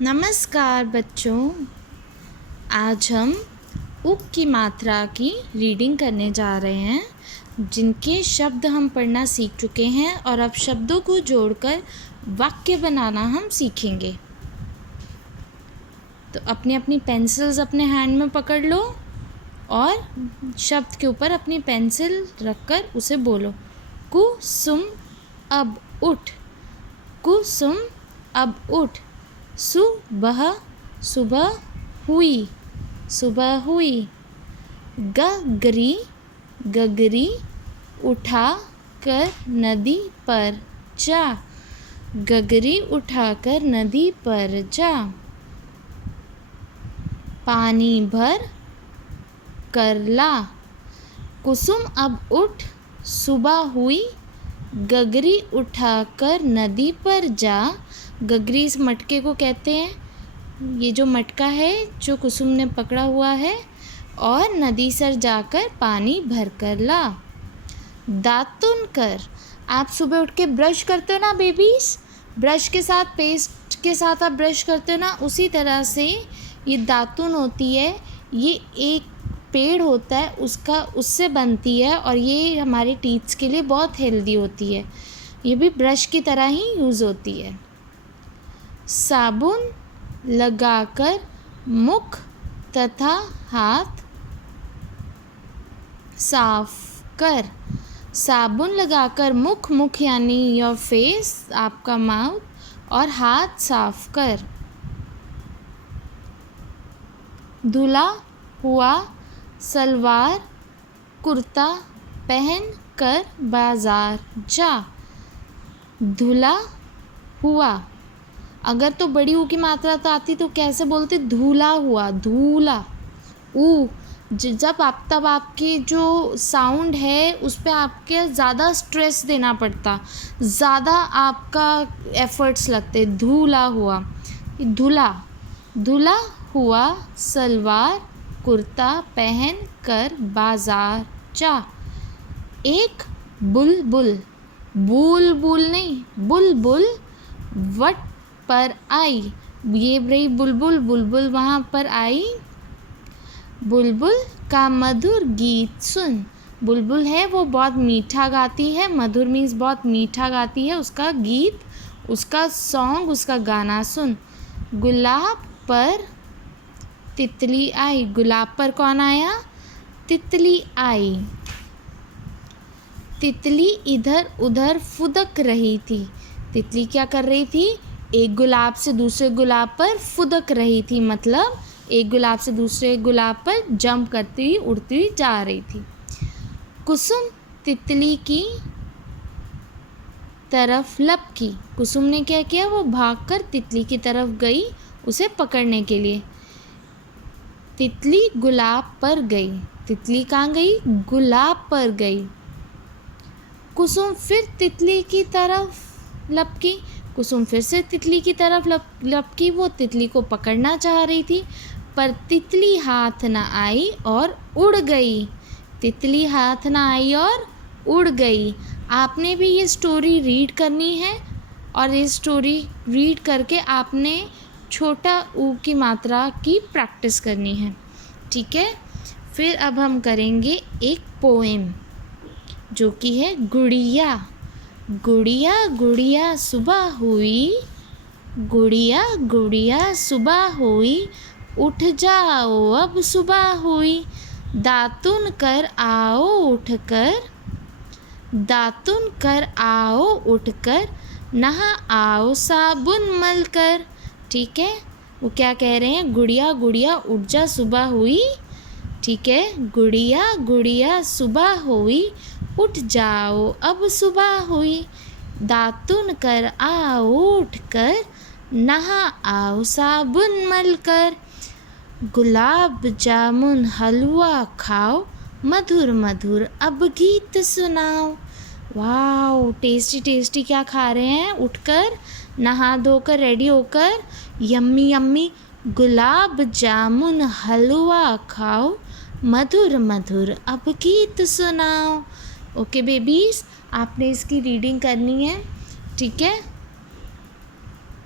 नमस्कार बच्चों, आज हम उक की मात्रा की रीडिंग करने जा रहे हैं, जिनके शब्द हम पढ़ना सीख चुके हैं और अब शब्दों को जोड़कर वाक्य बनाना हम सीखेंगे। तो अपनी अपनी पेंसिल्स अपने हैंड में पकड़ लो और शब्द के ऊपर अपनी पेंसिल रखकर उसे बोलो। कुसुम अब उठ, कुसुम अब उठ। सुबह सुबह हुई, सुबह हुई। गगरी गगरी उठा कर नदी पर जा, गगरी उठाकर नदी पर जा। पानी भर कर ला, कुसुम अब उठ सुबह हुई, गगरी उठाकर नदी पर जा। गगरी इस मटके को कहते हैं, ये जो मटका है जो कुसुम ने पकड़ा हुआ है, और नदी सर जाकर पानी भर कर ला। दातुन कर, आप सुबह उठ के ब्रश करते हो ना बेबीज़, ब्रश के साथ पेस्ट के साथ आप ब्रश करते हो ना, उसी तरह से ये दातुन होती है। ये एक पेड़ होता है, उससे बनती है और ये हमारे टीथ्स के लिए बहुत हेल्दी होती है। ये भी ब्रश की तरह ही यूज़ होती है। साबुन लगाकर मुख तथा हाथ साफ कर, साबुन लगाकर मुख, मुख यानी योर फेस, आपका माउथ, और हाथ साफ कर। धुला हुआ सलवार कुर्ता पहन कर बाजार जा, धुला हुआ। अगर तो बड़ी ऊ की मात्रा तो आती तो कैसे बोलते, धुला हुआ, धूला। ऊ जब तब आपके जो साउंड है उस पर आपके ज़्यादा स्ट्रेस देना पड़ता, ज़्यादा आपका एफर्ट्स लगते। धुला हुआ, धुला, धुला हुआ सलवार कुर्ता पहन कर बाजार जा। एक बुलबुल, बुलबुल नहीं, बुलबुल वट पर आई, ये रही बुलबुल, बुलबुल वहाँ पर आई। बुलबुल का मधुर गीत सुन, बुलबुल है वो बहुत मीठा गाती है, मधुर मीन्स बहुत मीठा गाती है, उसका गीत, उसका सॉन्ग, उसका गाना सुन। गुलाब पर तितली आई, गुलाब पर कौन आया, तितली आई। तितली इधर उधर फुदक रही थी, तितली क्या कर रही थी, एक गुलाब से दूसरे गुलाब पर फुदक रही थी, मतलब एक गुलाब से दूसरे गुलाब पर जंप करती हुई, उड़ती हुई जा रही थी। कुसुम तितली की तरफ लपकी, कुसुम ने क्या किया, वो भागकर तितली की तरफ गई उसे पकड़ने के लिए। तितली गुलाब पर गई, तितली कहाँ गई, गुलाब पर गई। कुसुम फिर तितली की तरफ लपकी, कुसुम फिर से तितली की तरफ लपकी, वो तितली को पकड़ना चाह रही थी, पर तितली हाथ न आई और उड़ गई, तितली हाथ न आई और उड़ गई। आपने भी ये स्टोरी रीड करनी है और ये स्टोरी रीड करके आपने छोटा ऊ की मात्रा की प्रैक्टिस करनी है, ठीक है। फिर अब हम करेंगे एक पोएम जो कि है गुड़िया। गुड़िया गुड़िया सुबह हुई, गुड़िया गुड़िया सुबह हुई, उठ जाओ अब सुबह हुई। दातुन कर आओ उठकर, दातुन कर आओ उठकर, नहा आओ साबुन मलकर। ठीक है, वो क्या कह रहे हैं, गुड़िया गुड़िया उठ जा सुबह हुई, ठीक है, गुड़िया गुड़िया सुबह हुई, उठ जाओ अब सुबह हुई। दातुन कर आओ उठकर, नहा आओ साबुन मलकर। गुलाब जामुन हलवा खाओ, मधुर मधुर अब गीत सुनाओ। वाह, टेस्टी टेस्टी क्या खा रहे हैं, उठकर नहा धोकर रेडी होकर, यम्मी यम्मी गुलाब जामुन हलवा खाओ, मधुर मधुर अब गीत सुनाओ। ओके बेबीज़, आपने इसकी रीडिंग करनी है, ठीक है।